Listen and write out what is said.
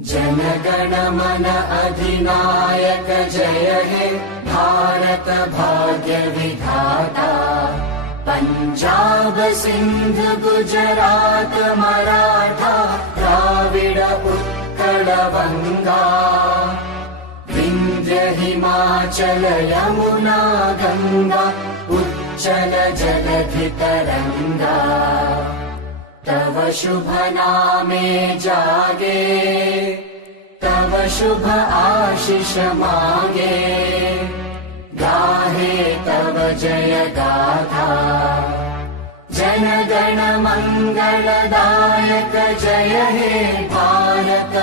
जनगण मन अधिनायक जय हे भारत भाग्य विधाता। पंजाब सिंध गुजरात मराठा द्राविड उत्कल बंगा। विंध्य हिमाचल यमुना गंगा उच्चल जलधि तरंगा। तव शुभ नामे जागे तव शुभ आशीष मागे। गाहे तव जय गाथा जनगण मंगलदायक जय हे भारत।